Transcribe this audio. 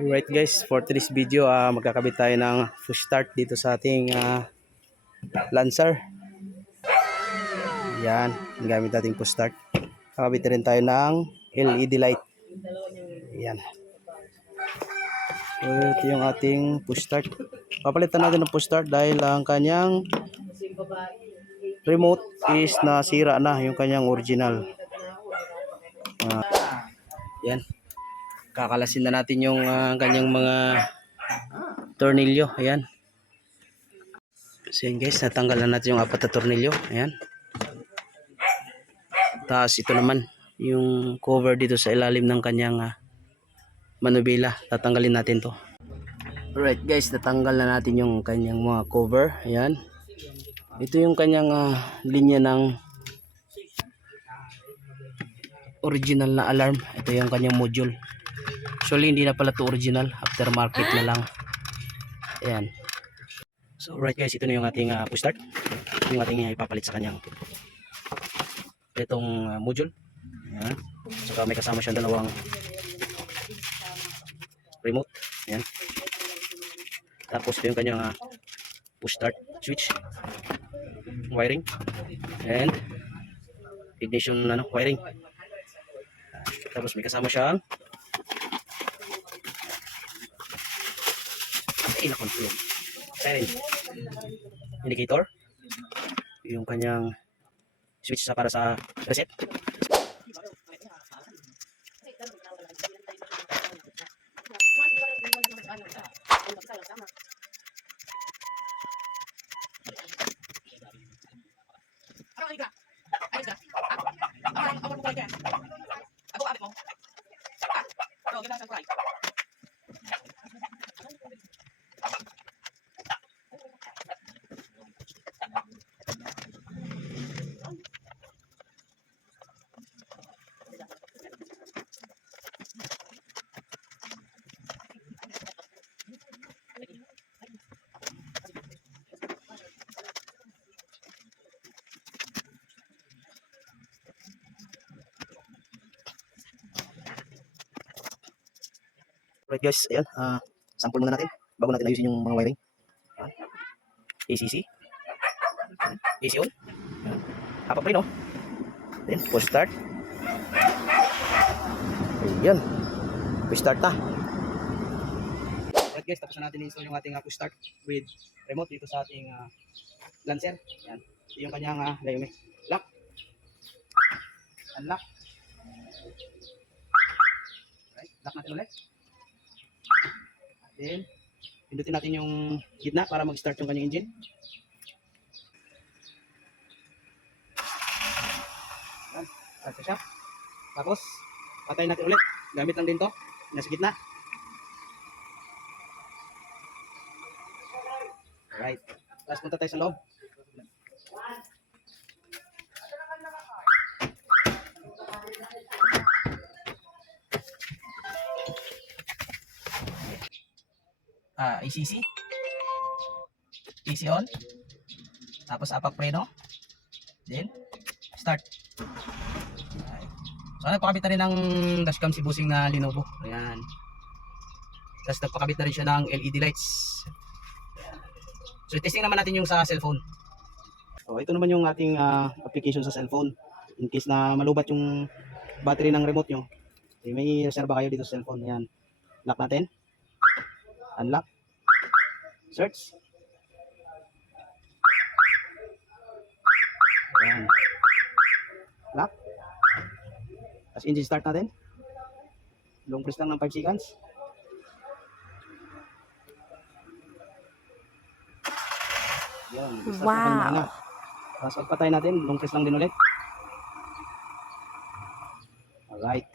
Alright guys, for today's video magkakabit tayo ng push start dito sa ating Lancer. Yan, gamit nating push start. Kakabit rin tayo ng LED light. Yan. So ito yung ating push start. Papalitan natin ng push start dahil ang kanyang remote is nasira na, yung kanyang original. Yan. Kakalasin na natin yung kanyang mga tornilyo. Ayan. So yun guys, natanggal na natin yung apat na tornilyo. Ayan. Tapos ito naman yung cover dito sa ilalim ng kanyang manubela. Tatanggalin natin to. Alright guys, natanggal na natin yung kanyang mga cover. Ayan. Ito yung kanyang linya ng original na alarm. Ito yung kanyang module. Actually hindi na pala to original, aftermarket na lang. Ayan. So right guys, ito na yung ating push start. Yung ating ipapalit sa kanyang itong module. Ayan. Saka may kasama siyang dalawang remote. Ayan. Tapos ito yung kanyang push start switch, wiring, and ignition wiring. Tapos may kasama siyang siren indicator, yung kanyang switch para sa reset. Right guys, ayan, sample muna natin bago natin ayusin yung mga wiring. ACC, AC on, apa pre no, then push start. Ayan, push start na. Right guys, tapos na natin i-install yung ating push start with remote dito sa ating Lancer. Ayan, yung kanyang lock, unlock. Right, lock natin ulit. Then, pindutin natin yung gitna para mag-start yung kanyang engine. Yan, start siya. Tapos, patayin natin ulit. Gamit lang din to, nasa gitna. Alright. Tapos punta tayo sa loob. ACC, AC on, tapos apak preno, then start. So nagpakabit na rin ng dashcam si Busing na Lenovo. Ayan. Tapos nagpakabit na rin siya ng LED lights. Ayan. So testing naman natin yung sa cellphone. So ito naman yung ating application sa cellphone. In case na malubat yung battery ng remote nyo, may reserva kayo dito sa cellphone. Ayan. Lock natin. Unlock, search, ayan. Lock, tapos engine start natin, long press lang ng 5 seconds. Ayan, wow. Tapos pagpatay natin, long press lang din ulit. Alright.